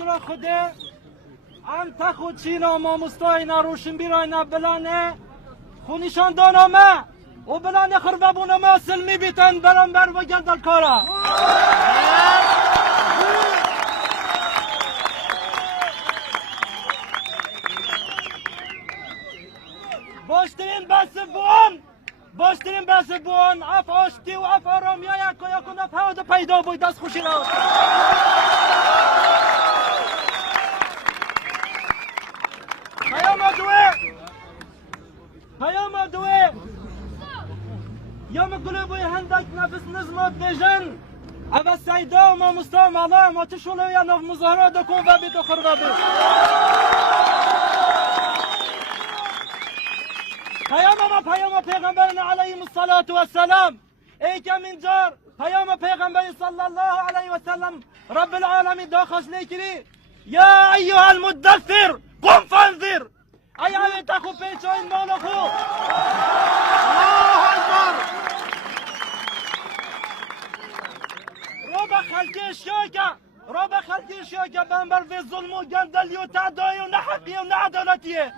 را خوده ام تخو چینا ما مستاینا روشن بیراینا بلانه خونیشان دانامه و بلانه خربابونه ما سلمی بیتن برانبر و گردل کارا باشترین بس بون اف آشتی و اف آرامی های یکون اف هوا پیدا بوی دست خوشی را پیام دوه یام گلو بوی هندک نفس نظمات بیجن اما سیدا و ما مستام الله ما تشولو یا نف مظاهرات دکون و بیدو خربه بود پیام پیغمبرنا علیه الصلاة والسلام ای که من جار پیام پیغمبر صلی الله علیه و سلم رب العالمین داخل لیکری یا ایها المدثر قم فانذر ای آیه تخو پیچو این مالو خو الله اکبر رو به خلقی شاکه بنبر و ظلم و گندلی و تعدایی و نحقی و نعدالتیه